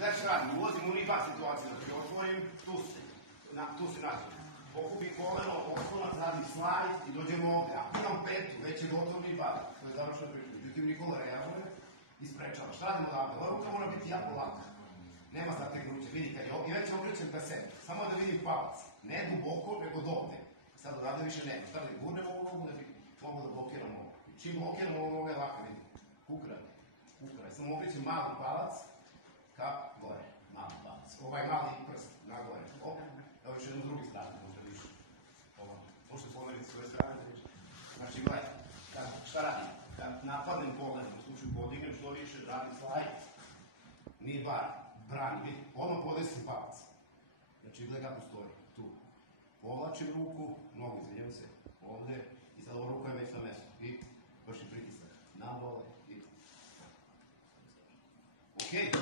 Gledaj šta radim, ulazim u unibar situaciju, znači otvorim, tu se nađem. Pokupim koleno, oslonac, radim slajd i dođem ovde. Ako imam petu, već je gotov unibar, to je završena priča. Međutim, Nikola reaguje i sprečava. Šta radimo odavde? Ova ruka mora biti jako laka. Nema zategnuće, vidi kad je ovdje, već je okrećen ka sebi. Samo da vidim palac. Ne duboko, nego dovde. Sad odavde više nema. Šta da gurnem ovu nogu, da bi mogu da blokiram ovo. Čim blokiram ovo je laka, vidi. Kukra. Samo okrećem mali palac ka gore. Mali palac. Ovaj mali prst na gore. Evo još jednu drugi stranu, možda više. Možete pomeriti svoje strane. Znači, gledaj, šta radim? Kad napadnem pogledom, u slučaju podignem što više, radim slajd. Nije bar, brani, vidi, odmah podesim palac. Znači, gledaj kako stoji, tu. Povlačim ruku, nogu, izvinjam se, ovde, i sad ova ruka je već na mestu. I vršim pritisak na dole i... Okej.